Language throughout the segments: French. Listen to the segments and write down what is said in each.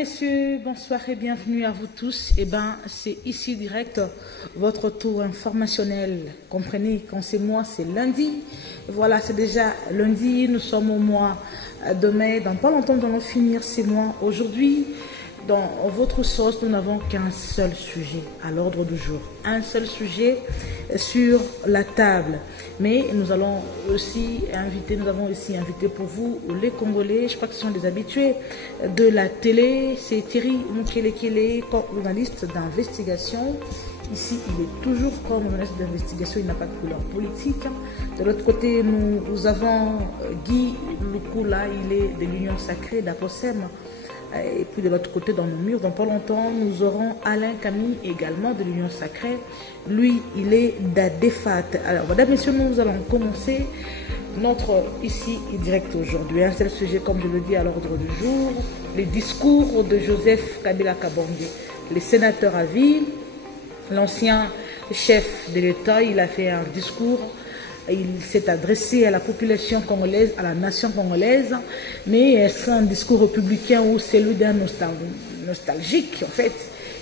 Messieurs, bonsoir et bienvenue à vous tous. Eh bien, c'est ici direct votre tour informationnel. Comprenez, quand c'est moi, c'est lundi. Voilà, c'est déjà lundi. Nous sommes au mois de mai. Dans pas longtemps, nous allons finir ces mois. Aujourd'hui, dans votre sauce, nous n'avons qu'un seul sujet à l'ordre du jour. Un seul sujet sur la table. Mais nous allons aussi inviter, nous avons aussi invité pour vous les Congolais, je crois que ce sont des habitués de la télé. C'est Thierry Mukelekele, journaliste d'investigation. Ici, il est toujours comme journaliste d'investigation, il n'a pas de couleur politique. De l'autre côté, nous avons Guy Lukula, il est de l'Union Sacrée d'Aposem. Et puis de l'autre côté, dans nos murs, dans pas longtemps, nous aurons Alain Camille, également de l'Union Sacrée. Lui, il est d'Adefat. Alors, mesdames, messieurs, nous allons commencer notre ici direct aujourd'hui. Un seul sujet, comme je le dis, à l'ordre du jour, les discours de Joseph Kabila Kabange, le sénateur à vie, l'ancien chef de l'État. Il a fait un discours. Il s'est adressé à la population congolaise, à la nation congolaise, mais c'est un discours républicain ou celui d'un nostalgique, en fait.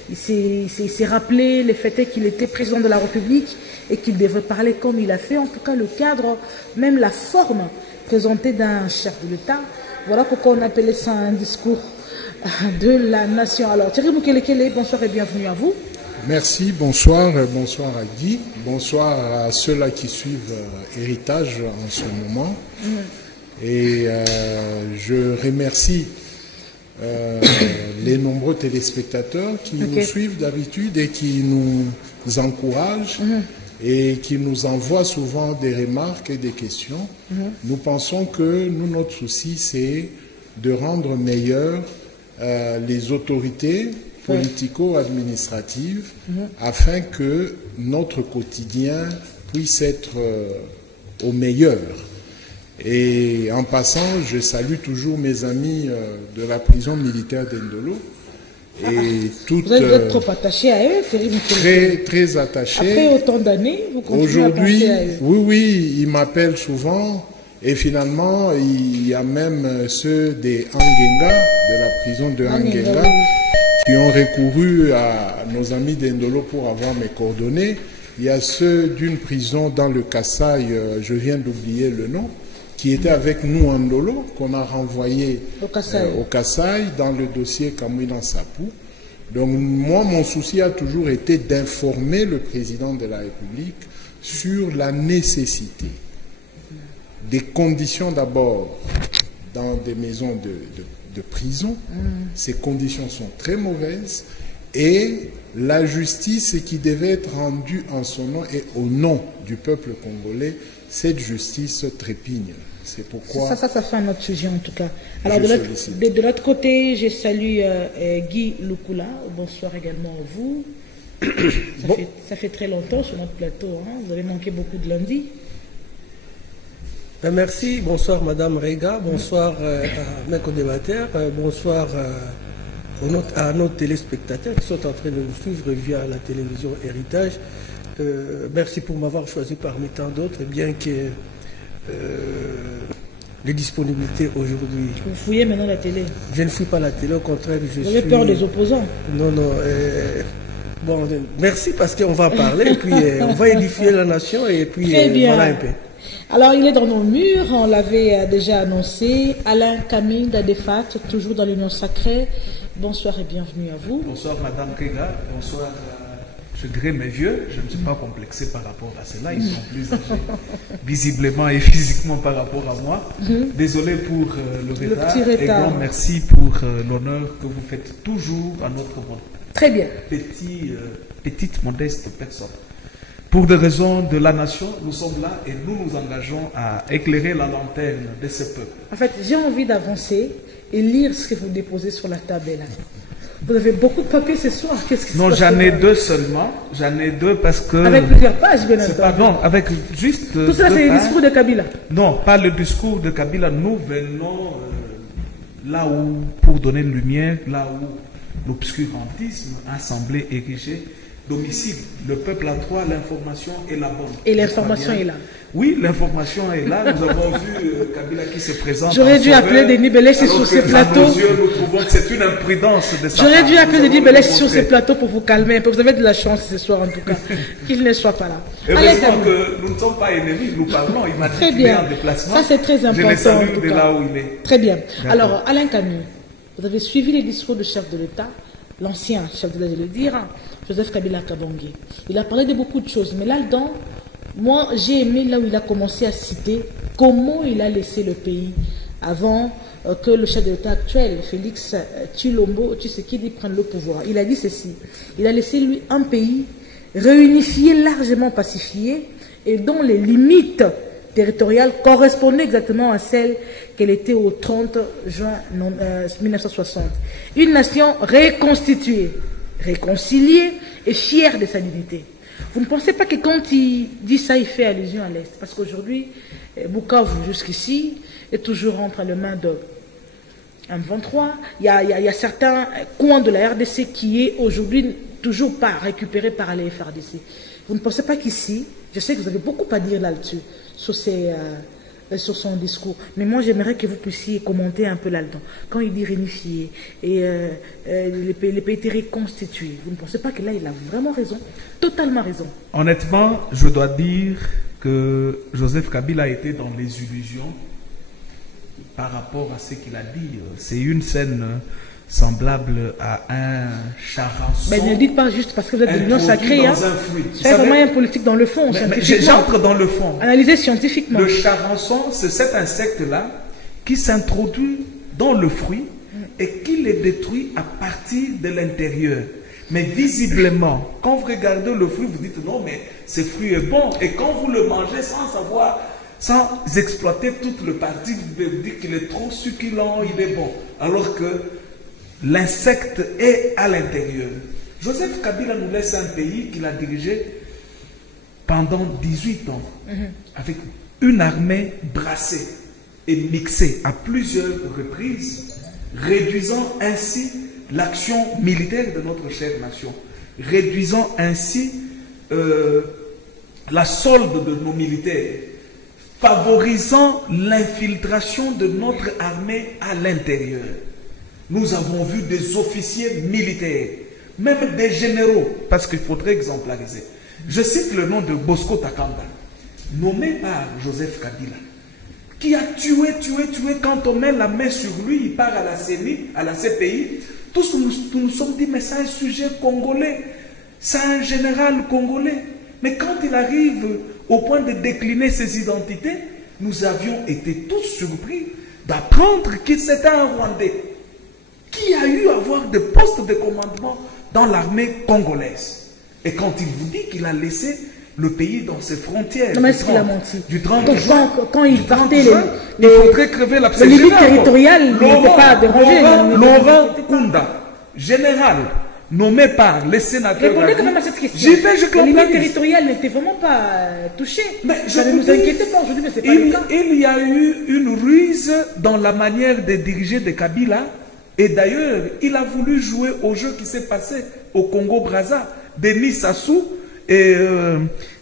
Il s'est rappelé le fait qu'il était président de la République et qu'il devait parler comme il a fait, en tout cas le cadre, même la forme présentée d'un chef de l'État. Voilà pourquoi on appelait ça un discours de la nation. Alors Thierry Mukelekele, bonsoir et bienvenue à vous. Merci, bonsoir, bonsoir à Guy, bonsoir à ceux-là qui suivent Héritage en ce moment. Et je remercie les nombreux téléspectateurs qui nous suivent d'habitude et qui nous encouragent et qui nous envoient souvent des remarques et des questions. Nous pensons que notre souci, c'est de rendre meilleures les autorités politico-administrative afin que notre quotidien puisse être au meilleur. Et en passant, je salue toujours mes amis de la prison militaire d'Endolo. Et toutes, vous êtes trop attaché à eux, très, très attaché. Après autant d'années, vous continuez à penser à eux. Oui, ils m'appellent souvent. Et finalement, il y a même ceux des Angenga, de la prison de Angenga, qui ont recouru à nos amis d'Endolo pour avoir mes coordonnées. Il y a ceux d'une prison dans le Kasaï, je viens d'oublier le nom, qui étaient avec nous en Ndolo, qu'on a renvoyé au Kasaï dans le dossier Kamouinan Sapou. Donc moi, mon souci a toujours été d'informer le président de la République sur la nécessité des conditions d'abord dans des maisons de prison. Ces conditions sont très mauvaises et la justice qui devait être rendue en son nom et au nom du peuple congolais, cette justice trépigne. C'est pourquoi... Ça fait un autre sujet en tout cas. Alors de l'autre côté, je salue Guy Lukula. Bonsoir également à vous. Ça fait très longtemps sur notre plateau. Hein. Vous avez manqué beaucoup de lundi. Merci, bonsoir Madame Rega, bonsoir à mes co-débatteurs, bonsoir à nos téléspectateurs qui sont en train de nous suivre via la télévision Héritage. Merci pour m'avoir choisi parmi tant d'autres, bien que les disponibilités aujourd'hui... Vous fouillez maintenant la télé? Je ne fouille pas la télé, au contraire, je suis... Vous avez peur des opposants? Non, non. Bon, merci parce qu'on va parler, et puis on va édifier la nation, et puis voilà un peu. Alors, il est dans nos murs, on l'avait déjà annoncé. Alain Camille d'Adefat, toujours dans l'Union Sacrée. Bonsoir et bienvenue à vous. Bonsoir Madame Kega, bonsoir. Je dirais mes vieux, je ne suis pas complexé par rapport à cela, ils sont plus âgés, visiblement et physiquement par rapport à moi. Désolé pour le retard, et grand merci pour l'honneur que vous faites toujours à notre Très bien. Petite, modeste personne. Pour des raisons de la nation, nous sommes là et nous nous engageons à éclairer la lanterne de ce peuple. En fait, j'ai envie d'avancer et lire ce que vous déposez sur la table là. Vous avez beaucoup de papiers ce soir. Qu'est-ce que non, j'en ai deux seulement. J'en ai deux parce que... Avec plusieurs pages, bien entendu. Non, avec juste... Tout ça, c'est le discours de Kabila? Non, pas le discours de Kabila. Nous venons là où, pour donner lumière, là où l'obscurantisme a semblé ériger domicile. Le peuple a droit, l'information est la bonne. Et l'information est là. Oui, l'information est là. Nous avons vu Kabila qui se présente. J'aurais dû appeler Denis Belèche sur ces plateaux. Nous trouvons que c'est une imprudence de sa part. J'aurais dû appeler Denis Belèche sur ces plateaux pour vous calmer un peu. Vous avez de la chance ce soir en tout cas, qu'il ne soit pas là. Heureusement que nous ne sommes pas ennemis, nous parlons. Il m'a dit qu'il est en déplacement. Ça c'est très important. Je le salue de là où il est. Très bien. Alors, Alain Camus, vous avez suivi les discours du chef de l'État, l'ancien chef de l'État, je veux dire, Joseph Kabila Kabange. Il a parlé de beaucoup de choses, mais là-dedans, moi, j'ai aimé là où il a commencé à citer comment il a laissé le pays avant que le chef de l'État actuel, Félix Tshilombo Tshisekedi, prenne le pouvoir. Il a dit ceci. Il a laissé, lui, un pays réunifié, largement pacifié, et dont les limites territoriales correspondaient exactement à celles qu'elle était au 30 juin 1960. Une nation reconstituée, réconciliée et fière de sa dignité. Vous ne pensez pas que quand il dit ça, il fait allusion à l'Est? Parce qu'aujourd'hui, Bukavu jusqu'ici est toujours entre les mains de M23. Il y a certains coins de la RDC qui est aujourd'hui toujours pas récupéré par les FRDC. Vous ne pensez pas qu'ici, je sais que vous avez beaucoup à dire là-dessus, sur son discours, mais moi j'aimerais que vous puissiez commenter un peu là-dedans. Quand il dit réunifié et les pays étaient reconstitués, vous ne pensez pas que là il a vraiment raison? Totalement raison. Honnêtement, je dois dire que Joseph Kabila était dans les illusions par rapport à ce qu'il a dit. C'est une scène semblable à un charançon. Mais ne dites pas juste parce que vous êtes de l'Union sacrée. C'est vraiment un politique dans le fond, scientifiquement. J'entre dans le fond. Analysez scientifiquement. Le charançon, c'est cet insecte-là qui s'introduit dans le fruit et qui le détruit à partir de l'intérieur. Mais visiblement, quand vous regardez le fruit, vous dites non, mais ce fruit est bon. Et quand vous le mangez sans savoir, sans exploiter toute le parti, vous vous dites qu'il est trop succulent, il est bon. Alors que l'insecte est à l'intérieur. Joseph Kabila nous laisse un pays qu'il a dirigé pendant 18 ans, avec une armée brassée et mixée à plusieurs reprises, réduisant ainsi l'action militaire de notre chère nation, réduisant ainsi la solde de nos militaires, favorisant l'infiltration de notre armée à l'intérieur. Nous avons vu des officiers militaires, même des généraux, parce qu'il faudrait exemplariser. Je cite le nom de Bosco Takamba, nommé par Joseph Kabila, qui a tué. Quand on met la main sur lui, il part à la CENI, à la CPI. Tous nous sommes dit, mais c'est un sujet congolais, c'est un général congolais. Mais quand il arrive au point de décliner ses identités, nous avions été tous surpris d'apprendre qu'il c'était un Rwandais qui a eu à avoir des postes de commandement dans l'armée congolaise. Et quand il vous dit qu'il a laissé le pays dans ses frontières, non, mais est-ce qu'il a menti? Du 30 juin, quand il partait, il faudrait crever la les limites territoriales n'étaient pas dérangées. Laurent Kunda, général, nommé par les sénateurs. Répondez quand même à cette question. J'y vais, je les limites territoriales n'étaient vraiment pas touchées. Mais ça ne nous inquiétait pas aujourd'hui, mais c'est pas le cas. Il y a eu une ruse dans la manière de diriger de Kabila. Et d'ailleurs, il a voulu jouer au jeu qui s'est passé au Congo-Brazza. Denis Sassou et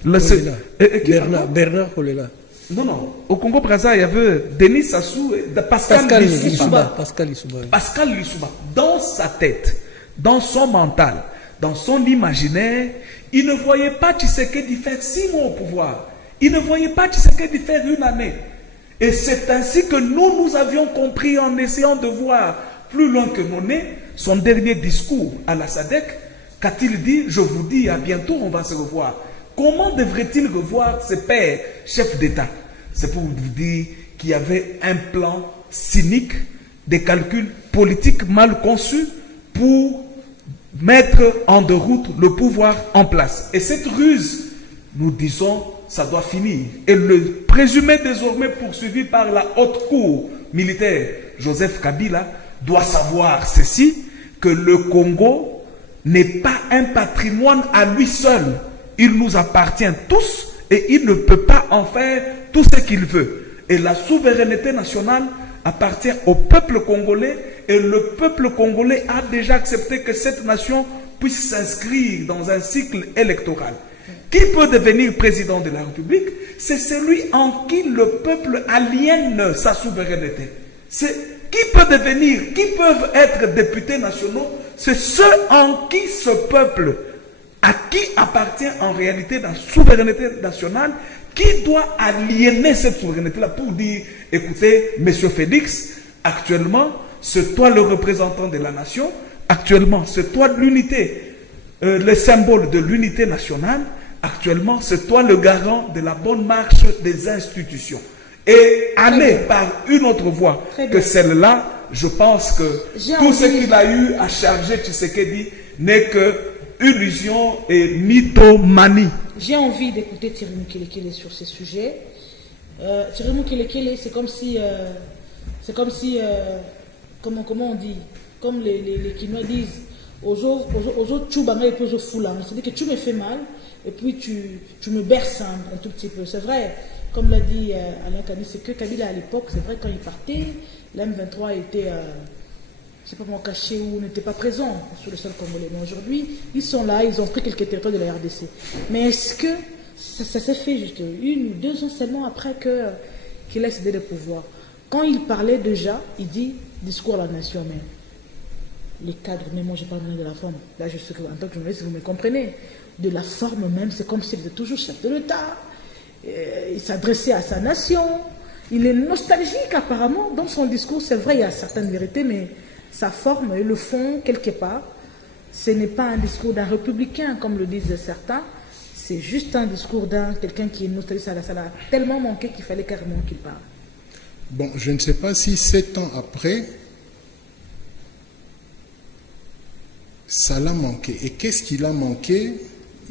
Bernard Kolela. Non. Au Congo-Brazza, il y avait Denis Sassou et Pascal Lissouba. Pascal Lissouba. Dans sa tête, dans son mental, dans son imaginaire, il ne voyait pas Tshisekedi faire 6 mois au pouvoir. Il ne voyait pas Tshisekedi faire 1 année. Et c'est ainsi que nous avions compris en essayant de voir plus loin que mon nez, son dernier discours à la SADC, qu'a-t-il dit? Je vous dis, à bientôt, on va se revoir. Comment devrait-il revoir ses pères, chefs d'État? C'est pour vous dire qu'il y avait un plan cynique, des calculs politiques mal conçus pour mettre en déroute le pouvoir en place. Et cette ruse, nous disons, ça doit finir. Et le présumé désormais poursuivi par la haute cour militaire, Joseph Kabila, doit savoir ceci, que le Congo n'est pas un patrimoine à lui seul. Il nous appartient tous et il ne peut pas en faire tout ce qu'il veut. Et la souveraineté nationale appartient au peuple congolais et le peuple congolais a déjà accepté que cette nation puisse s'inscrire dans un cycle électoral. Qui peut devenir président de la République? C'est celui en qui le peuple aliène sa souveraineté. Qui peuvent être députés nationaux? C'est ceux en qui ce peuple, à qui appartient en réalité la souveraineté nationale, qui doit aliéner cette souveraineté-là pour dire, écoutez, monsieur Félix, actuellement, c'est toi le représentant de la nation, actuellement, c'est toi l'unité, le symbole de l'unité nationale, actuellement, c'est toi le garant de la bonne marche des institutions. Et aller par une autre voie que celle-là, je pense que tout ce qu'il a eu à charger Tshisekedi n'est que illusion et mythomanie. J'ai envie d'écouter Thierry Moukelekele sur ces sujets. Thierry Moukelekele, c'est comme si, comment on dit, comme les Kinois disent, aux autres, c'est-à-dire que tu me fais mal, et puis tu me berces un tout petit peu. C'est vrai, comme l'a dit Alain Kami, c'est que Kabila à l'époque, c'est vrai, quand il partait, l'M23 était, je ne sais pas comment caché ou n'était pas présent sur le sol congolais. Mais aujourd'hui, ils sont là, ils ont pris quelques territoires de la RDC. Mais est-ce que ça s'est fait juste 1 ou 2 ans seulement après qu'il a cédé le pouvoir? Quand il parlait déjà, il dit discours à la nation, mais les cadres, mais moi je parle de la forme. Là, je sais qu'en tant que journaliste, vous me comprenez. De la forme même, c'est comme s'il était toujours chef de l'État. Il s'adressait à sa nation. Il est nostalgique apparemment dans son discours. C'est vrai, il y a certaines vérités, mais sa forme et le fond, quelque part, ce n'est pas un discours d'un républicain, comme le disent certains. C'est juste un discours d'un quelqu'un qui est nostalgique. Ça l'a tellement manqué qu'il fallait carrément qu'il parle. Bon, je ne sais pas si 7 ans après, ça l'a manqué. Et qu'est-ce qui l'a manqué?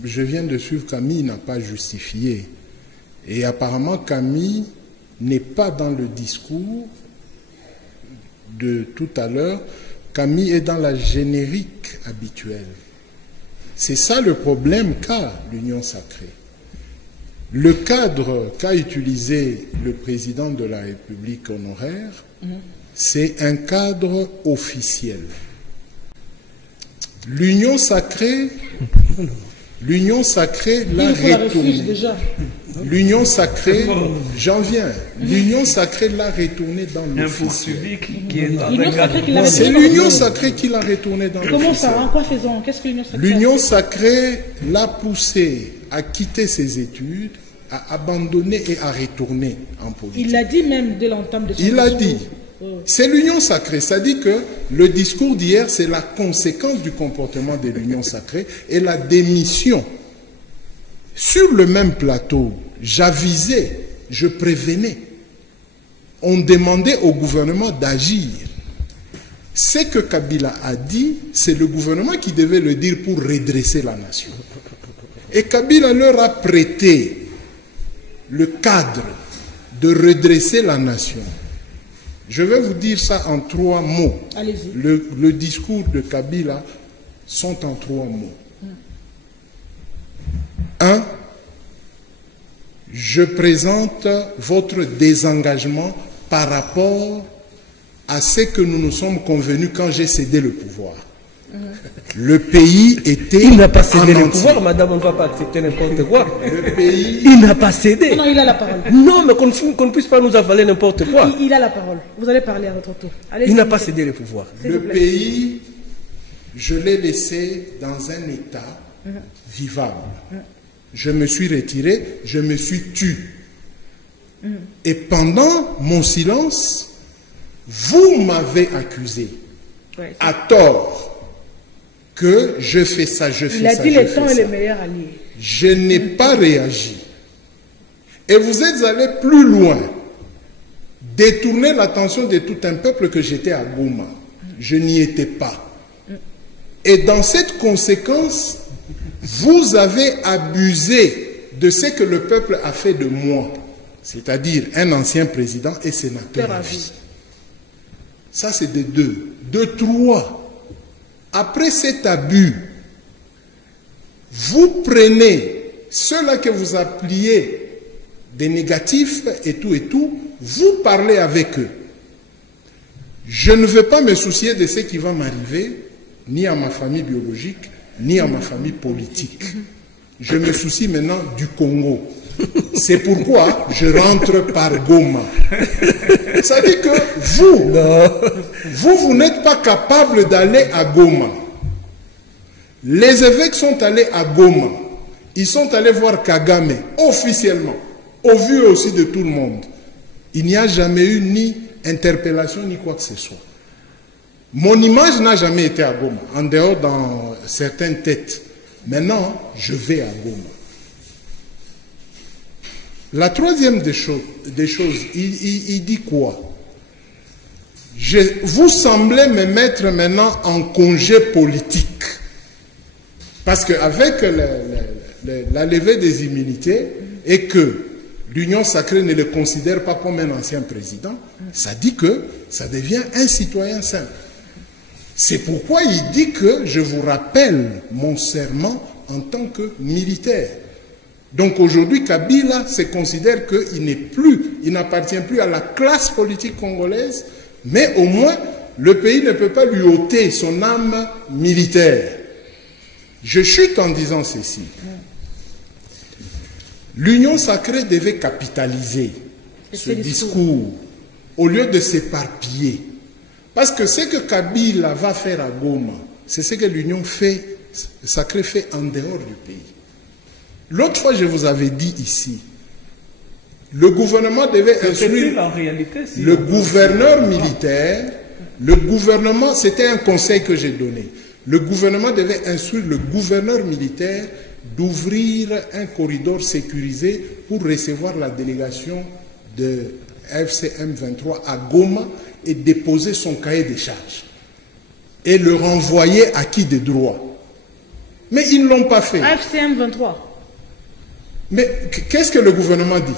Je viens de suivre Camille, n'a pas justifié. Et apparemment, Camille n'est pas dans le discours de tout à l'heure. Camille est dans la générique habituelle. C'est ça le problème qu'a l'Union sacrée. Le cadre qu'a utilisé le président de la République honoraire, c'est un cadre officiel. L'Union sacrée l'a retourné. L'Union sacrée, j'en viens, l'Union sacrée l'a retourné dans l'officiel. C'est l'Union sacrée qui l'a retourné dans l'officiel. Comment ça? En quoi faisant? Qu'est-ce que l'Union sacrée? L'Union sacrée l'a poussé à quitter ses études, à abandonner et à retourner en politique. Il l'a dit même dès l'entame de son discours. Il l'a dit. C'est l'union sacrée. Ça dit que le discours d'hier, c'est la conséquence du comportement de l'union sacrée et la démission. Sur le même plateau, j'avisais, je prévenais. On demandait au gouvernement d'agir. Ce que Kabila a dit, c'est le gouvernement qui devait le dire pour redresser la nation. Et Kabila leur a prêté le cadre de redresser la nation. Je vais vous dire ça en 3 mots. Allez-y. Le discours de Kabila sont en 3 mots. 1. Je présente votre désengagement par rapport à ce que nous nous sommes convenus quand j'ai cédé le pouvoir. Le pays était... Il n'a pas cédé le pouvoir, madame, on ne va pas accepter n'importe quoi. Le pays... Il n'a pas cédé. Non, il a la parole. Non, mais qu'on ne puisse pas nous avaler n'importe quoi. Il a la parole. Vous allez parler à votre tour. Allez, il n'a pas cédé le pouvoir. Le pays, je l'ai laissé dans un état vivable. Je me suis retiré, je me suis tu. Et pendant mon silence, vous m'avez accusé, à tort, que je fais ça, je fais ça. Il a dit le temps est le meilleur allié. Je n'ai pas réagi. Et vous êtes allé plus loin, détourner l'attention de tout un peuple que j'étais à Goma. Je n'y étais pas. Et dans cette conséquence, vous avez abusé de ce que le peuple a fait de moi, c'est-à-dire un ancien président et sénateur à vie. Ça, c'est de 2. De 3. Après cet abus, vous prenez ceux-là que vous appeliez des négatifs et tout, vous parlez avec eux. Je ne veux pas me soucier de ce qui va m'arriver, ni à ma famille biologique, ni à ma famille politique. Je me soucie maintenant du Congo. C'est pourquoi je rentre par Goma. Ça dit que vous n'êtes pas capable d'aller à Goma. Les évêques sont allés à Goma. Ils sont allés voir Kagame officiellement, au vu aussi de tout le monde. Il n'y a jamais eu ni interpellation ni quoi que ce soit. Mon image n'a jamais été à Goma, en dehors dans certaines têtes. Maintenant, je vais à Goma. La troisième des choses, il dit quoi? Vous semblez me mettre maintenant en congé politique. Parce qu'avec la levée des immunités et que l'Union sacrée ne le considère pas comme un ancien président, ça dit que ça devient un citoyen simple. C'est pourquoi il dit que je vous rappelle mon serment en tant que militaire. Donc aujourd'hui, Kabila se considère qu'il n'appartient plus à la classe politique congolaise, mais au moins le pays ne peut pas lui ôter son âme militaire. Je chute en disant ceci. L'Union sacrée devait capitaliser ce discours au lieu de s'éparpiller. Parce que ce que Kabila va faire à Goma, c'est ce que l'Union sacrée fait en dehors du pays. L'autre fois, je vous avais dit ici, le gouvernement devait instruire le gouverneur militaire, le gouvernement, c'était un conseil que j'ai donné, le gouvernement devait instruire le gouverneur militaire d'ouvrir un corridor sécurisé pour recevoir la délégation de FCM 23 à Goma et déposer son cahier de charges et le renvoyer à qui de droit. Mais ils ne l'ont pas fait. FCM 23. Mais qu'est-ce que le gouvernement dit?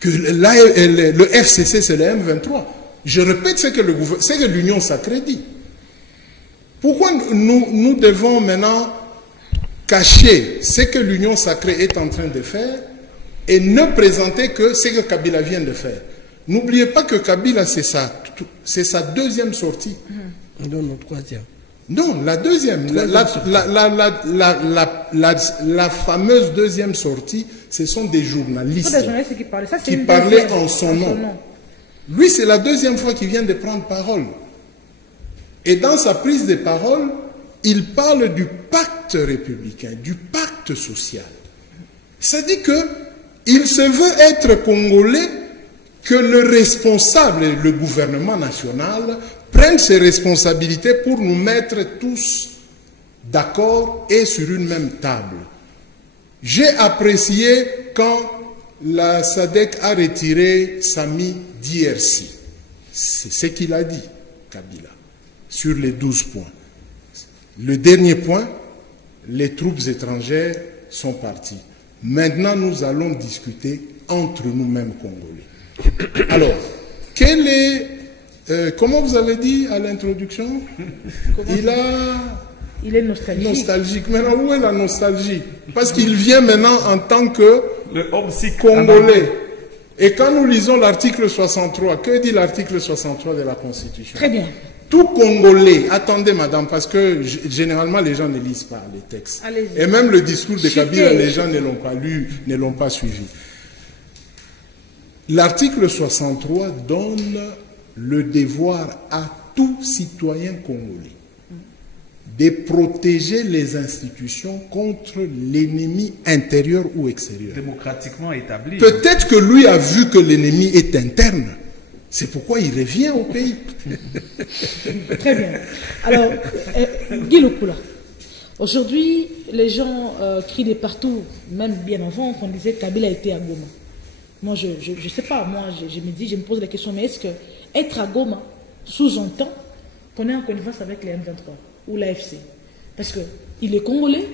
Que le FCC c'est le M23. Je répète ce que l'Union sacrée dit. Pourquoi nous devons maintenant cacher ce que l'Union sacrée est en train de faire et ne présenter que ce que Kabila vient de faire? N'oubliez pas que Kabila, c'est sa deuxième sortie. Non, non, troisième. Non, la deuxième. La fameuse deuxième sortie, ce sont des journalistes qui parlaient en son nom. Lui, c'est la deuxième fois qu'il vient de prendre parole. Et dans sa prise de parole, il parle du pacte républicain, du pacte social. Ça dit qu'il se veut être congolais, que le responsable, le gouvernement national, prenne ses responsabilités pour nous mettre tous d'accord et sur une même table. J'ai apprécié quand la SADC a retiré Sami d'IRC. C'est ce qu'il a dit, Kabila, sur les 12 points. Le dernier point, les troupes étrangères sont parties. Maintenant, nous allons discuter entre nous-mêmes Congolais. Alors, quel est... comment vous avez dit à l'introduction? Il est nostalgique. Nostalgique. Maintenant, où est la nostalgie? Parce qu'il vient maintenant en tant que Congolais. Et quand nous lisons l'article 63, que dit l'article 63 de la Constitution? Très bien. Tout Congolais, attendez madame, parce que généralement les gens ne lisent pas les textes. Et même le discours de Kabila, les gens ne l'ont pas lu, ne l'ont pas suivi. L'article 63 donne le devoir à tout citoyen congolais de protéger les institutions contre l'ennemi intérieur ou extérieur. Démocratiquement établi. Peut-être que lui a vu que l'ennemi est interne. C'est pourquoi il revient au pays. Très bien. Alors, Guy Lukula, aujourd'hui, les gens crient de partout, même bien avant, qu'on disait que Kabila était à Goma. Moi, je ne sais pas, moi, je me pose la question, mais est-ce que être à Goma sous-entend qu'on est en connivence avec les M23 ou l'AFC? Parce qu'il est congolais,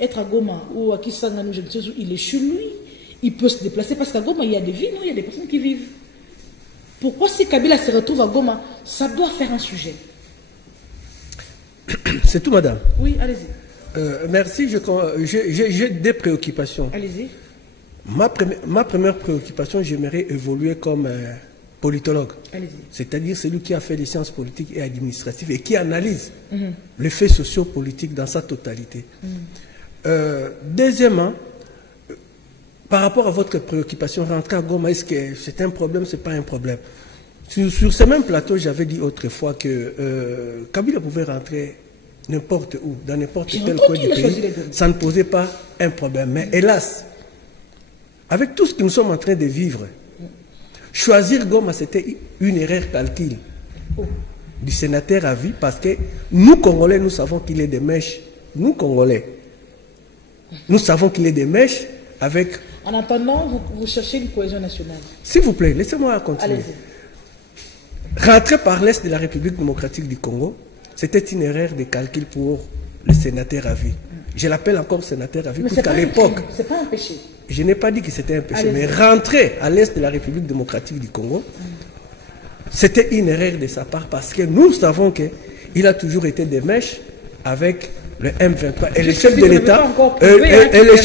être à Goma ou à Kisangani, il est chez lui, il peut se déplacer, parce qu'à Goma, il y a des villes, il y a des personnes qui vivent. Pourquoi si Kabila se retrouve à Goma, ça doit faire un sujet? C'est tout, madame? Oui, allez-y. Merci, j'ai des préoccupations. Allez-y. Ma première préoccupation, j'aimerais évoluer comme politologue. Allez-y. C'est-à-dire celui qui a fait les sciences politiques et administratives et qui analyse les faits sociopolitiques dans sa totalité. Deuxièmement, par rapport à votre préoccupation, rentrer à Goma, est-ce que c'est un problème, c'est pas un problème? Sur ce même plateau, j'avais dit autrefois que Kabila pouvait rentrer n'importe où, dans n'importe quel coin du pays, ça ne posait pas un problème. Mais hélas, avec tout ce que nous sommes en train de vivre, choisir Goma, c'était une erreur calcul du sénateur à vie, parce que nous, Congolais, nous savons qu'il est des mèches. Nous, Congolais, nous savons qu'il est des mèches avec... En attendant, vous cherchez une cohésion nationale. S'il vous plaît, laissez-moi continuer. Rentrer par l'Est de la République démocratique du Congo, c'était une erreur de calcul pour le sénateur à vie. Je l'appelle encore sénateur à vie, parce qu'à l'époque... C'est pas un péché. Je n'ai pas dit que c'était un péché, mais rentrer à l'Est de la République démocratique du Congo, c'était une erreur de sa part, parce que nous savons qu'il a toujours été des mèches avec le M23. Et le chef de l'État... Et le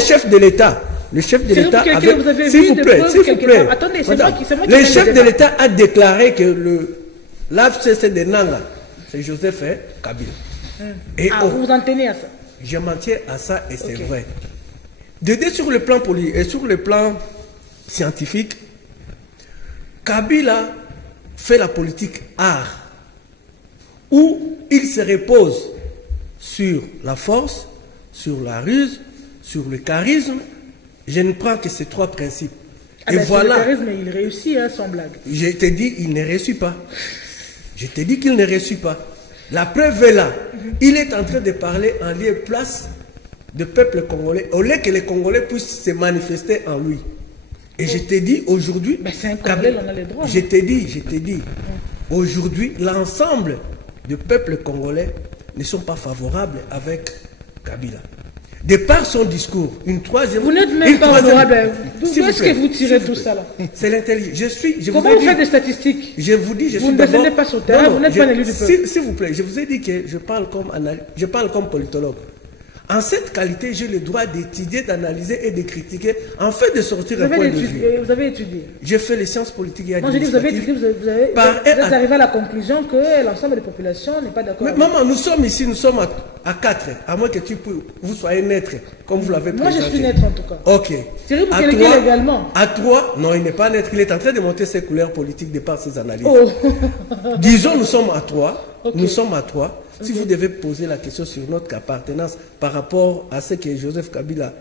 chef de l'État... Le chef de l'État avait... S'il vous plaît, s'il vous plaît. Attendez, c'est moi qui... Le chef de l'État a déclaré que l'AFCC de Nanga, c'est Joseph Kabila. Et vous vous en tenez à ça? Je m'en tiens à ça et c'est vrai. Sur le plan politique et sur le plan scientifique, Kabila fait la politique art, où il se repose sur la force, sur la ruse, sur le charisme. Je ne prends que ces trois principes. Et voilà. Le charisme, il réussit, hein, sans blague. Je te dis, il ne réussit pas. Je te dis qu'il ne réussit pas. La preuve est là. Il est en train de parler en lieu et place de peuple congolais, au lieu que les Congolais puissent se manifester en lui. Et je te dis aujourd'hui... c'est un Congolais, on a les droits. Je te dis, aujourd'hui, l'ensemble du peuple congolais ne sont pas favorables avec Kabila. De par son discours, une troisième... Vous n'êtes même pas favorable. D'où est-ce que vous tirez tout ça là? C'est l'intelligence. Comment vous faites des statistiques? Je vous dis, vous ne descendez pas sur terre, vous n'êtes pas un élu du peuple. S'il vous plaît, je vous ai dit que je parle comme politologue. En cette qualité, j'ai le droit d'étudier, d'analyser et de critiquer, en fait de sortir un point de vue. Vous avez étudié? J'ai fait les sciences politiques et administratives. Moi, je dis, vous avez étudié, vous êtes arrivé à la conclusion que l'ensemble des populations n'est pas d'accord. Mais maman, nous sommes ici, nous sommes à 4, à moins que vous soyez naître, comme vous l'avez présenté. Moi, je suis naître en tout cas. Ok. Thierry Moukeleke également. À 3, non, il n'est pas naître, il est en train de monter ses couleurs politiques de par ses analyses. Oh. Disons, nous sommes à 3. Okay. Nous sommes à 3. Si vous devez poser la question sur notre appartenance par rapport à ce que Joseph Kabila,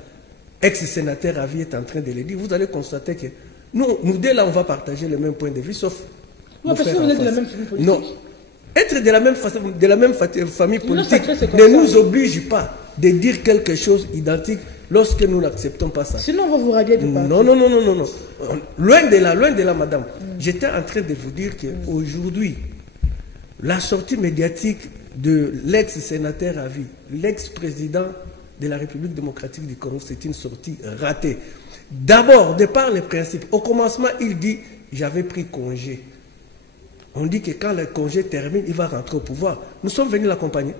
ex-sénateur à vie, est en train de le dire, vous allez constater que nous deux là, on va partager le même point de vue, sauf... Non, parce que vous êtes de la même famille politique. Non. Être de la même famille politique ne nous oblige pas de dire quelque chose d'identique lorsque nous n'acceptons pas ça. Sinon, on va vous radier du parti. Non. Loin de là, madame. J'étais en train de vous dire qu'aujourd'hui, la sortie médiatique de l'ex-sénateur à vie, l'ex-président de la République démocratique du Congo, c'est une sortie ratée. D'abord, de par les principes, au commencement, il dit « j'avais pris congé ». On dit que quand le congé termine, il va rentrer au pouvoir. Nous sommes venus l'accompagner.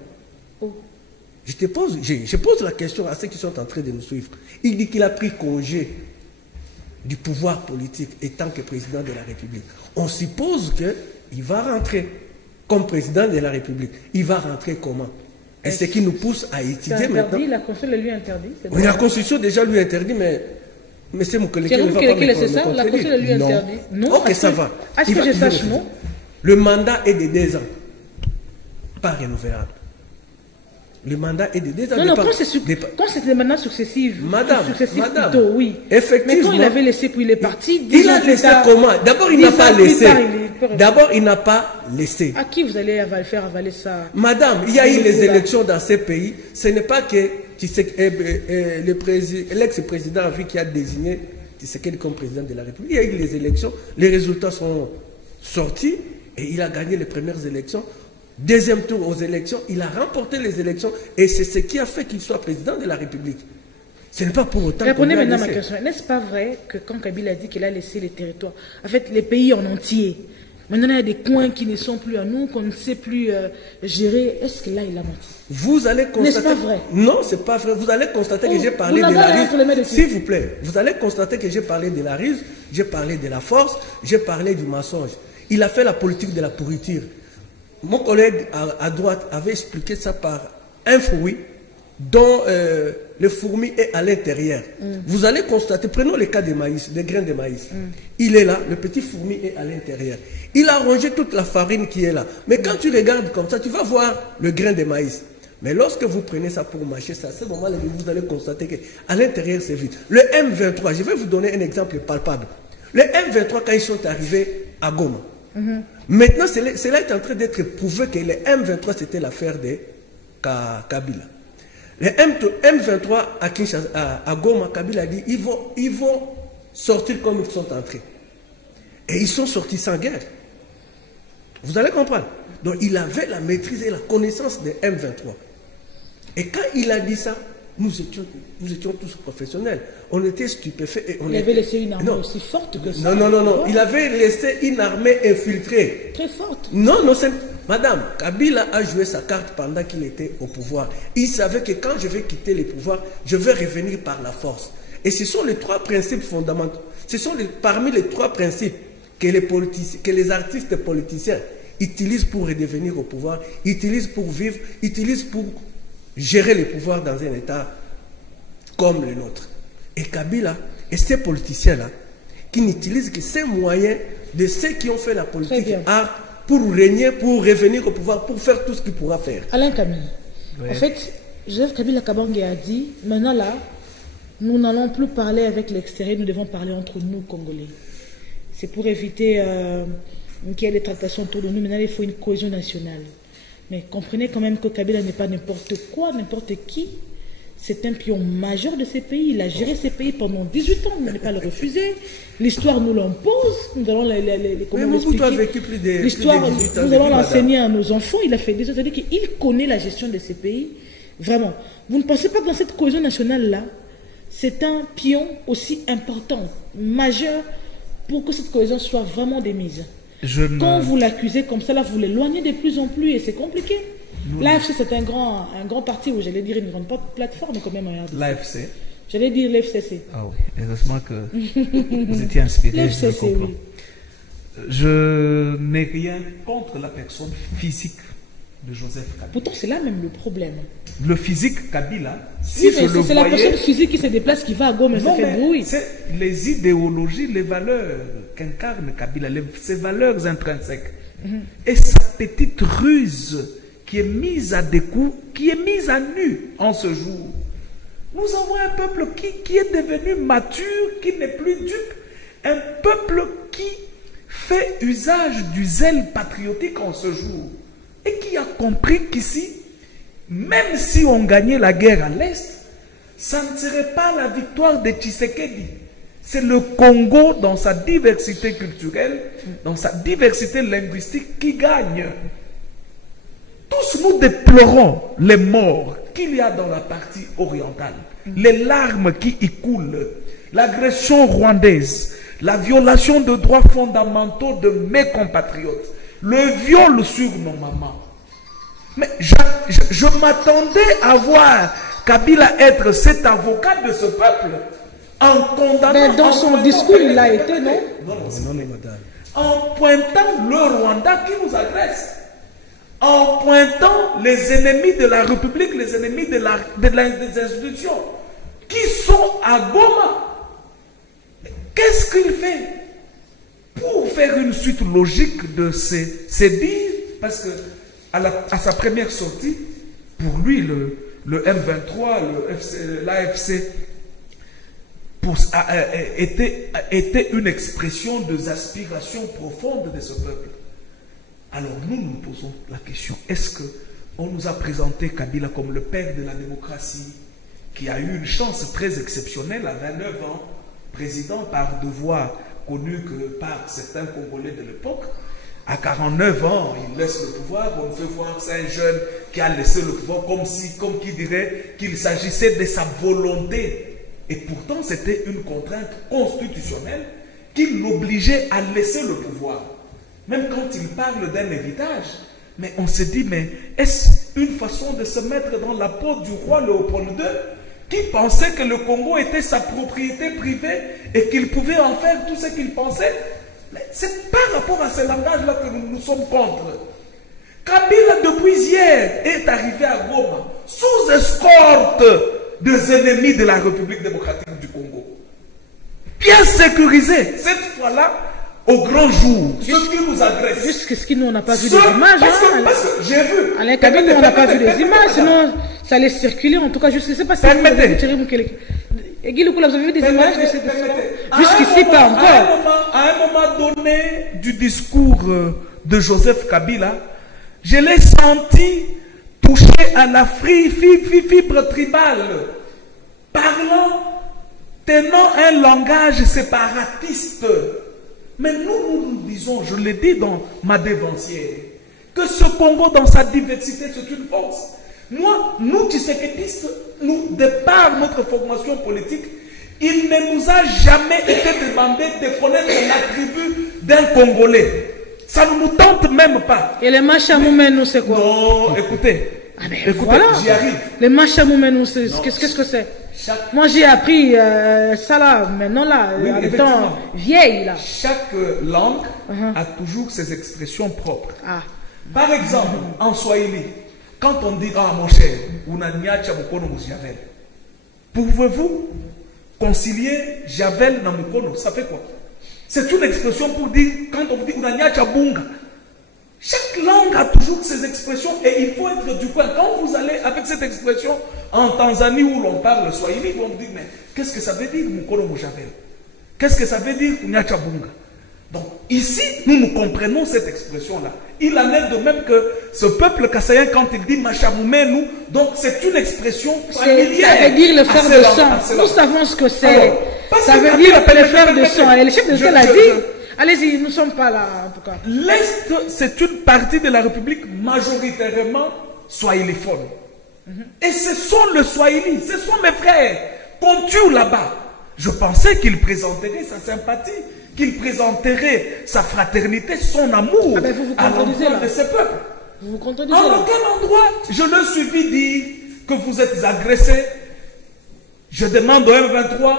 Je pose la question à ceux qui sont en train de nous suivre. Il dit qu'il a pris congé du pouvoir politique étant que président de la République. On suppose qu'il va rentrer comme président de la République. Il va rentrer comment? Et ce qui nous pousse à étudier maintenant... La Constitution lui interdit. Oui, la Constitution déjà lui interdit, mais... Mais c'est mon collègue qui ne va pas me c'est ça, la Constitution lui interdit. Non, ok, ça va. À ce que je sache, non. Le mandat est de 2 ans. Pas renouvelable. Le mandat est de 2 ans. Non, quand c'est des mandats successifs. Madame, plutôt, oui. Effectivement. Mais quand il avait laissé, puis il est parti. Il a laissé comment? D'abord, il n'a pas laissé. D'abord, il n'a pas laissé. À qui vous allez faire avaler ça? Madame, il y a eu les élections dans ces pays. Ce n'est pas que l'ex-président a vu qui a désigné Tshisekedi comme président de la République. Il y a eu les élections. Les résultats sont sortis et il a gagné les premières élections. Deuxième tour aux élections, il a remporté les élections et c'est ce qui a fait qu'il soit président de la République. Ce n'est pas pour autant... Répondez maintenant à ma question. N'est-ce pas vrai que quand Kabila a dit qu'il a laissé les territoires, en fait les pays en entier, Maintenant, il y a des coins qui ne sont plus à nous, qu'on ne sait plus gérer. Est-ce que là, il a menti? Vous allez constater... N'est-ce pas vrai? Non, c'est pas vrai. Vous allez constater que j'ai parlé de la ruse. S'il vous plaît, vous allez constater que j'ai parlé de la ruse, j'ai parlé de la force, j'ai parlé du mensonge. Il a fait la politique de la pourriture. Mon collègue à droite avait expliqué ça par un fruit dont le fourmi est à l'intérieur. Vous allez constater, prenons le cas des maïs, des grains de maïs. Il est là, le petit fourmi est à l'intérieur. Il a rongé toute la farine qui est là. Mais quand tu regardes comme ça, tu vas voir le grain de maïs. Mais lorsque vous prenez ça pour mâcher ça, à ce moment-là, vous allez constater qu'à l'intérieur, c'est vide. Le M23, je vais vous donner un exemple palpable. Le M23, quand ils sont arrivés à Goma, maintenant, cela est en train d'être prouvé que le M23, c'était l'affaire de Kabila. Le M23 à Kinshasa, à Goma, Kabila a dit ils vont sortir comme ils sont entrés. Et ils sont sortis sans guerre. Vous allez comprendre. Donc il avait la maîtrise et la connaissance des M23. Et quand il a dit ça, nous étions tous professionnels. On était stupéfaits. Et il avait laissé une armée aussi forte que ça. Non. Il avait laissé une armée infiltrée. Très forte. Non, madame, Kabila a joué sa carte pendant qu'il était au pouvoir. Il savait que quand je vais quitter le pouvoir, je vais revenir par la force. Et ce sont les trois principes fondamentaux. Ce sont parmi les trois principes que les artistes politiciens utilisent pour redevenir au pouvoir, utilisent pour vivre, utilisent pour gérer le pouvoir dans un État comme le nôtre. Et Kabila et ces politiciens-là, qui n'utilisent que ces moyens de ceux qui ont fait la politique art pour régner, pour revenir au pouvoir, pour faire tout ce qu'il pourra faire. Alain Camille, en fait, Joseph Kabila Kabange a dit, maintenant là, nous n'allons plus parler avec l'extérieur, nous devons parler entre nous, Congolais. C'est pour éviter qu'il y ait des tractations autour de nous. Maintenant, il faut une cohésion nationale. Mais comprenez quand même que Kabila n'est pas n'importe quoi, n'importe qui. C'est un pion majeur de ces pays. Il a géré ces pays pendant 18 ans. On ne peut pas le refuser. L'histoire nous l'impose. Nous allons l'histoire, nous allons l'enseigner à nos enfants. Il a fait des choses. C'est-à-dire qu'il connaît la gestion de ces pays. Vraiment. Vous ne pensez pas que dans cette cohésion nationale-là, c'est un pion aussi important, majeur, pour que cette cohésion soit vraiment démise. Quand vous l'accusez comme ça, là, vous l'éloignez de plus en plus et c'est compliqué. L'AFC, c'est un grand parti, où j'allais dire une grande plateforme quand même. L'AFC. J'allais dire l'FCC. Ah oui, heureusement que vous étiez inspiré. L'FCC, oui. Je n'ai rien contre la personne physique de Joseph Kabila. Pourtant, c'est là même le problème. Le physique Kabila, si oui, c'est la personne physique qui se déplace, qui va à Goma, ça fait bruit. C'est les idéologies, les valeurs qu'incarne Kabila, ses valeurs intrinsèques. Et sa petite ruse qui est mise à découp, qui est mise à nu en ce jour. Nous avons un peuple qui est devenu mature, qui n'est plus dupe. Un peuple qui fait usage du zèle patriotique en ce jour. Et qui a compris qu'ici, même si on gagnait la guerre à l'Est, ça ne serait pas la victoire de Tshisekedi. C'est le Congo, dans sa diversité culturelle, dans sa diversité linguistique, qui gagne. Tous nous déplorons les morts qu'il y a dans la partie orientale, les larmes qui y coulent, l'agression rwandaise, la violation de droits fondamentaux de mes compatriotes, le viol sur nos mamans. Mais je m'attendais à voir Kabila être cet avocat de ce peuple en condamnant... Mais dans son discours, il l'a été, non? Non, madame. En pointant le Rwanda qui nous agresse, en pointant les ennemis de la République, les ennemis des institutions, qui sont à Goma. Qu'est-ce qu'il fait pour faire une suite logique de ces dires? Parce que à sa première sortie, pour lui, le M23, l'AFC, était une expression des aspirations profondes de ce peuple. Alors nous nous posons la question, est-ce qu'on nous a présenté Kabila comme le père de la démocratie, qui a eu une chance très exceptionnelle à 29 ans, président par devoir connu que par certains Congolais de l'époque? À 49 ans, il laisse le pouvoir. On fait voir c'est un jeune qui a laissé le pouvoir comme qui dirait qu'il s'agissait de sa volonté. Et pourtant, c'était une contrainte constitutionnelle qui l'obligeait à laisser le pouvoir. même quand il parle d'un héritage, mais on se dit, mais est-ce une façon de se mettre dans la peau du roi Léopold II, qui pensait que le Congo était sa propriété privée et qu'il pouvait en faire tout ce qu'il pensait? Mais c'est par rapport à ce langage-là que nous sommes contre. Kabila, depuis hier, est arrivé à Goma sous escorte des ennemis de la République démocratique du Congo. Bien sécurisé, cette fois-là, au grand jour, ceux qui nous agressent. Jusqu'à nous, on n'a pas vu des images. Parce que j'ai vu. À Kabila, on n'a pas vu des images, sinon ça allait circuler. En tout cas, je ne sais pas si vous avez vu Thierry Mukele. Et Guy Lukula, vous avez vu des images de cette histoire? Jusqu'ici, pas encore. À un moment donné du discours de Joseph Kabila, je l'ai senti toucher à la fibre tribale, tenant un langage séparatiste. Mais nous disons, je l'ai dit dans ma dévancière, que ce Congo, dans sa diversité, c'est une force. Nous, Tshisekedistes, de par notre formation politique, il ne nous a jamais été demandé de connaître l'attribut d'un Congolais. Ça ne nous tente même pas. Et les Machamoumenou, c'est quoi? Non, écoutez, voilà. J'y arrive. Les Machamoumenou, qu'est-ce que c'est? Moi, j'ai appris ça là, maintenant là, en étant vieille là. Chaque langue a toujours ses expressions propres. Ah. Par exemple, en Swahili, quand on dit « Ah, mon cher, unaniacha mukono mujavel », pouvez-vous concilier javel na mukono? Ça fait quoi? C'est une expression pour dire, quand on dit « unaniacha bunga », chaque langue a toujours ses expressions et il faut être du coin. Quand vous allez avec cette expression en Tanzanie où l'on parle Swahili, ils vont me dire, mais qu'est-ce que ça veut dire mukono mujavel? Qu'est-ce que ça veut dire unaniacha bunga? Donc ici, nous comprenons cette expression-là. Il en est de même que ce peuple kassaïen, quand il dit Machamoumé, donc c'est une expression familière. Ça veut dire le fer de sang. Nous savons ce que c'est. Ça veut dire le fer de sang. Et le chef de l'État l'a dit. Allez-y, nous ne sommes pas là en tout cas. L'Est, c'est une partie de la République majoritairement swahiliphone. Et ce sont le Swahili, ce sont mes frères qu'on tue là-bas. Je pensais qu'il présenterait sa sympathie, qu'il présenterait sa fraternité, son amour à l'endroit de ce peuple. Vous vous contredisez. En aucun endroit, je l'ai suivi dire que vous êtes agressés. Je demande au M23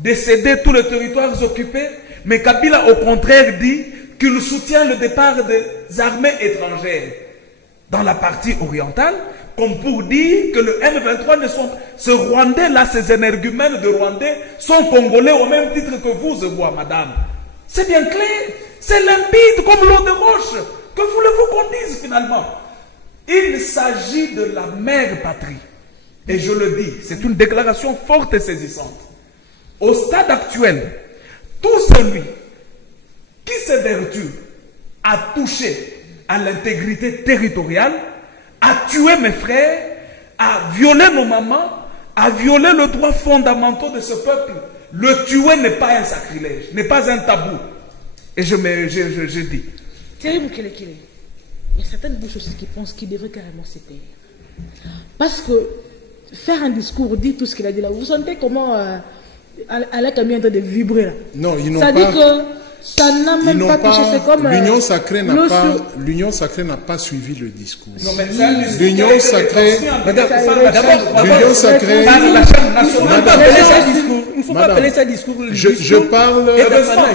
de céder tous les territoires occupés, mais Kabila au contraire dit qu'il soutient le départ des armées étrangères dans la partie orientale, comme pour dire que le M23 ne sont... Ce Rwandais-là, ces énergumènes de Rwandais sont Congolais au même titre que vous, je vois, madame. C'est bien clair, c'est limpide comme l'eau de roche. Que voulez-vous qu'on dise finalement? Il s'agit de la mère patrie. Et je le dis, c'est une déclaration forte et saisissante. Au stade actuel, tout celui qui s'évertue à toucher à l'intégrité territoriale, à tuer mes frères, à violer nos mamans, à violer le droit fondamental de ce peuple. Le tuer n'est pas un sacrilège, n'est pas un tabou. Et je dis. Thierry Mukele, il y a certaines bouches aussi qui pensent qu'il devrait carrément se taire. Parce que faire un discours, dire tout ce qu'il a dit là, vous sentez comment Alain Kami est en train de vibrer là? Non, ils n'ont pas... Ça dit que ça n'a même pas touché, c'est comme... L'Union sacrée n'a pas suivi le discours. Non, mais l'Union sacrée... L'Union sacrée... Il ne faut pas appeler ça discours. Je parle...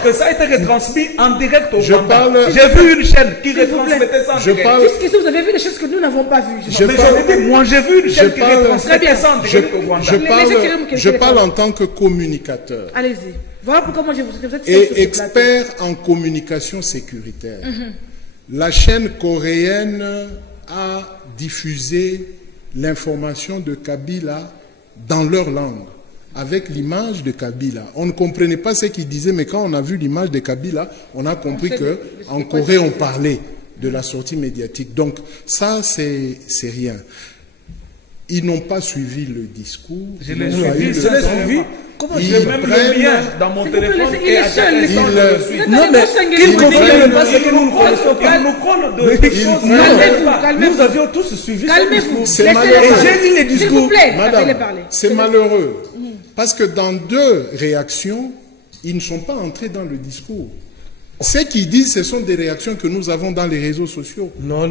que ça a été retransmis en direct au Rwanda. J'ai vu une chaîne qui retransmettait ça en direct. Qu'est-ce que vous avez vu des choses que nous n'avons pas vues? Moi j'ai vu une chaîne qui retransmettait ça en direct au Rwanda. Je parle en tant que communicateur. Allez-y. Voilà pourquoi moi je vous êtes et expert en communication sécuritaire. La chaîne coréenne a diffusé l'information de Kabila dans leur langue, avec l'image de Kabila. On ne comprenait pas ce qu'il disait, mais quand on a vu l'image de Kabila, on a compris qu'en Corée, on parlait de la sortie médiatique. Donc ça, c'est rien. Ils n'ont pas suivi le discours. Je l'ai suivi. Comment j'ai même le lien dans mon téléphone et à chaque instant je le suis. Non, mais qu'ils ne comprennent pas ce que nous ne connaissons pas. Ils nous collent de choses. Nous avions tous suivi ce discours. C'est malheureux. Et j'ai lu les discours. S'il vous plaît, madame, c'est malheureux. Parce que dans deux réactions, ils ne sont pas entrés dans le discours. Ce qu'ils disent, ce sont des réactions que nous avons dans les réseaux sociaux. Non.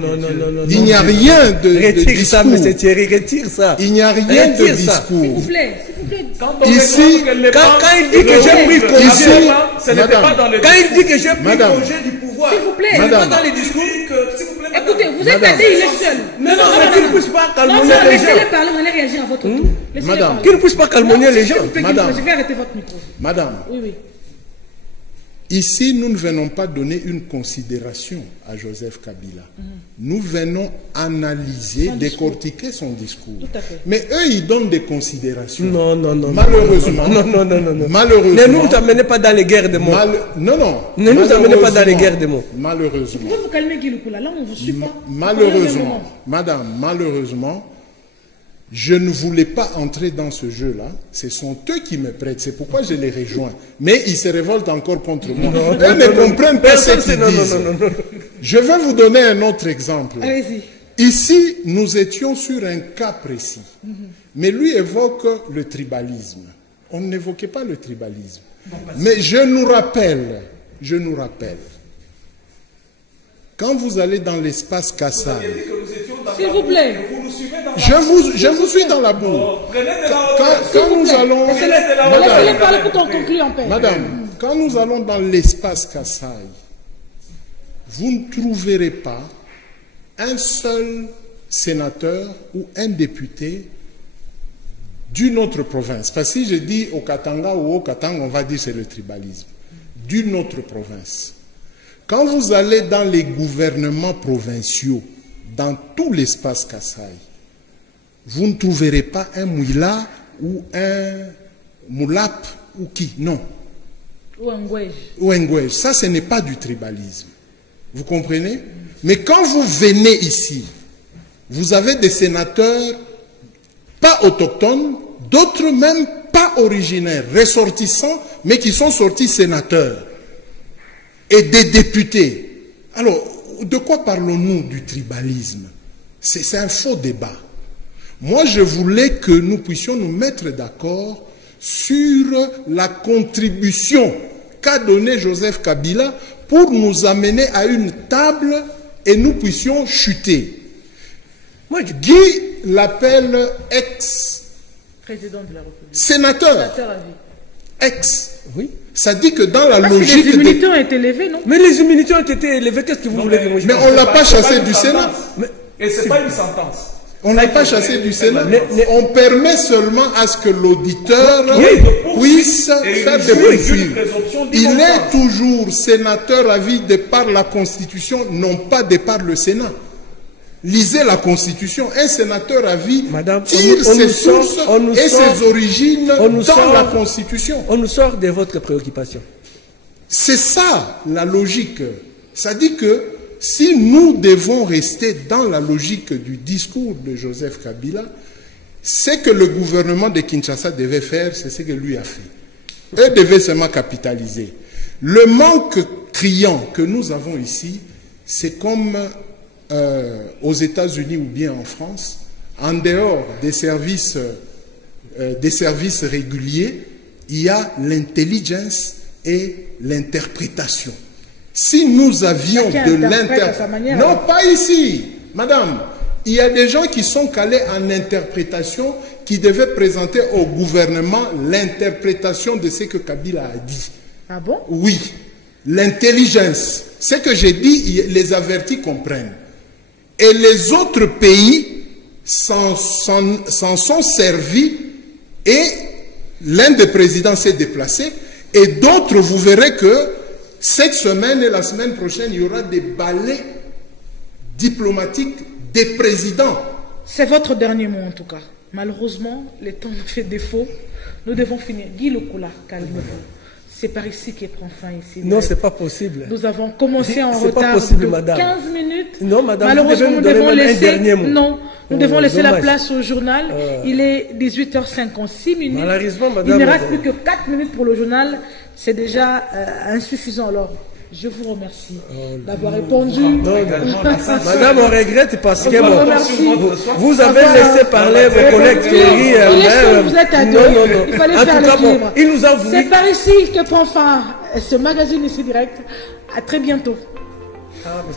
Il n'y a rien de retire ça, discours. M. Thierry, retire ça. Il n'y a rien de discours. S'il vous plaît. Ici, quand il dit que j'ai pris congé, ce n'était pas dans le quand il dit que j'ai pris congé du pouvoir, s'il vous plaît. c'est pas Madame. dans les discours. Écoutez, vous êtes allé, il est seul. Non, mais qu'il ne puisse pas calmonner les gens. Laissez-les parler, on allait réagir à votre tour. Laissez-les Madame. parler. Qu'il ne puisse pas calmonner les gens. Madame. Je vais arrêter votre micro. Madame, Oui. ici, nous ne venons pas donner une considération à Joseph Kabila. Nous venons analyser, Son décortiquer son discours. Tout à fait. Mais eux, ils donnent des considérations. Non. Malheureusement. Non. Malheureusement. Ne nous amenez pas dans les guerres de mots. Non. Ne nous amenez pas dans les guerres de mots. Malheureusement. Pourquoi vous calmez Guy Lukula? Là, on ne vous suit pas. Malheureusement, madame, malheureusement, je ne voulais pas entrer dans ce jeu-là. Ce sont eux qui me prêtent. C'est pourquoi je les rejoins. Mais ils se révoltent encore contre moi. Eux ne comprennent pas ce qu'ils disent. Non. Je vais vous donner un autre exemple. Allez-y. Ici, nous étions sur un cas précis. Mais lui évoque le tribalisme. On n'évoquait pas le tribalisme. Mais je nous rappelle, quand vous allez dans l'espace Kassai, S'il vous plaît. je vous suis dans la boue. Quand nous allons... Laissez-les parler pour qu'on conclue en paix. Madame, quand nous allons dans l'espace Kassai, vous ne trouverez pas un seul sénateur ou un député d'une autre province. Parce que si je dis au Katanga ou au Katanga, on va dire c'est le tribalisme. D'une autre province. Quand vous allez dans les gouvernements provinciaux, dans tout l'espace Kassai, vous ne trouverez pas un Mouila ou un Moulap ou qui, non. Ou un Ngwej. Ou un Ngwej. Ça, ce n'est pas du tribalisme. Vous comprenez? Mais quand vous venez ici, vous avez des sénateurs pas autochtones, d'autres même pas originaires, ressortissants, mais qui sont sortis sénateurs. Et des députés. Alors, de quoi parlons-nous du tribalisme? C'est un faux débat. Moi, je voulais que nous puissions nous mettre d'accord sur la contribution qu'a donnée Joseph Kabila pour nous amener à une table et nous puissions chuter. Moi, Guy l'appelle Président de la République. sénateur. Sénateur à vie. Oui. Ça dit que dans la Parce logique... que les immunités ont été levées, non? Mais les immunités ont été élevées. Qu'est-ce que vous voulez que moi je Mais fasse? on ne l'a pas chassé du Sénat. Et ce n'est pas une sentence. On n'a pas chassé du Sénat. Mais- On permet seulement à ce que l'auditeur puisse faire des poursuites. Il est toujours sénateur à vie de par la Constitution, non pas de par le Sénat. Lisez la Constitution. Un sénateur à vie Madame, tire on ses nous sort- sources on nous et sort- ses origines on nous dans sort- la Constitution. On nous sort de votre préoccupation. C'est ça la logique. Ça dit que si nous devons rester dans la logique du discours de Joseph Kabila, ce que le gouvernement de Kinshasa devait faire, c'est ce que lui a fait. Eux devaient seulement capitaliser. Le manque criant que nous avons ici, c'est comme aux États-Unis ou bien en France, en dehors des services réguliers, il y a l'intelligence et l'interprétation. Si nous avions Chacun de interprète à sa manière. Non, pas ici. Madame, il y a des gens qui sont calés en interprétation qui devaient présenter au gouvernement l'interprétation de ce que Kabila a dit. Ah bon? Oui, l'intelligence. Ce que j'ai dit, les avertis comprennent. Et les autres pays s'en sont servis et l'un des présidents s'est déplacé et d'autres, vous verrez que cette semaine et la semaine prochaine, il y aura des ballets diplomatiques des présidents. C'est votre dernier mot en tout cas. Malheureusement, le temps nous fait défaut. Nous devons finir. Guy Lukula, calmez-vous. C'est par ici qu'il prend fin ici. Non, c'est pas possible. Nous avons commencé en C'est pas retard possible, de madame. 15 minutes. Non, madame, Malheureusement, vous nous devez me devons donner même un laisser. dernier mot. Non, nous devons Oh, laisser la dommage. place au journal. Il est 18h56 minutes. Malheureusement, Il madame, ne reste madame. plus que 4 minutes pour le journal. C'est déjà insuffisant. Alors, je vous remercie d'avoir répondu. Madame, on regrette parce que Je vous bon, remercie. vous avez D'avoir- laissé parler vos collègues Thierry. Il est seul, vous êtes à deux. Non. Il fallait En faire tout cas, bon, l'équilibre. il nous a voulu. C'est par ici que prend fin ce magazine ici direct. À très bientôt. Ah, mais